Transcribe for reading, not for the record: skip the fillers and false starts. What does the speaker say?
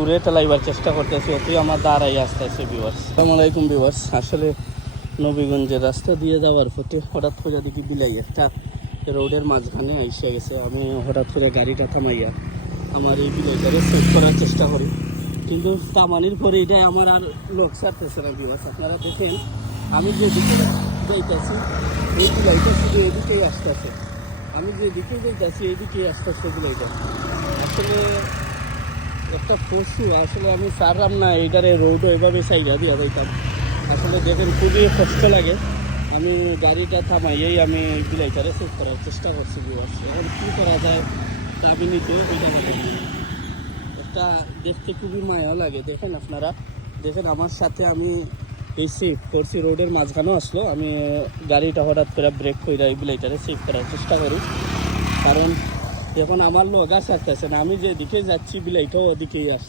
দূরে চালাইবার চেষ্টা করতেছি, অতই আমার দাঁড়াই আসতেছে ভিউয়ার্স। আসসালামু আলাইকুম ভিউয়ার্স। আসলে নবীগঞ্জের রাস্তা দিয়ে যাওয়ার পথে হঠাৎ করে দেখি বিলাই একটা রোডের মাঝখানে আইসে গেছে। আমি হঠাৎ করে গাড়িটা থামাইয়া আমার এই বিলাইটারে সেভ করার চেষ্টা করি, কিন্তু থামানির পরে এটা আমার আর লোক ছাড়তেছে না ভিউয়ার্স। আপনারা দেখেন আমি যেদিকে যাইতেছি এই বিলাইটা শুধু এদিকেই আসতেছে, আমি যেদিকে যাইতেছি এইদিকেই আসতেছে বিলাইটা। আসলে একটা পশু, আসলে আমি ছাড়লাম না এইটারে রোডও এভাবে সাইডা দিয়া যাইতাম। আসলে দেখেন খুবই কষ্ট লাগে। আমি গাড়িটা থামাইয়েই আমি বিলাইটারে সেভ করার চেষ্টা করছি ভিউয়ার্স। এখন কী করা যায় দাবি নিতে এটা একটা দেখতে খুবই মায়া লাগে। দেখেন আপনারা দেখেন আমার সাথে আমি এই সেভ করছি, রোডের মাঝখানেও আসলো। আমি গাড়িটা হঠাৎ করে ব্রেক করে এই বিলাইটারে সেভ করার চেষ্টা করি, কারণ এখন আমার লোক আসতেছে না। আমি যেদিকে যাচ্ছি বিলাইটাও ওদিকেই আসতে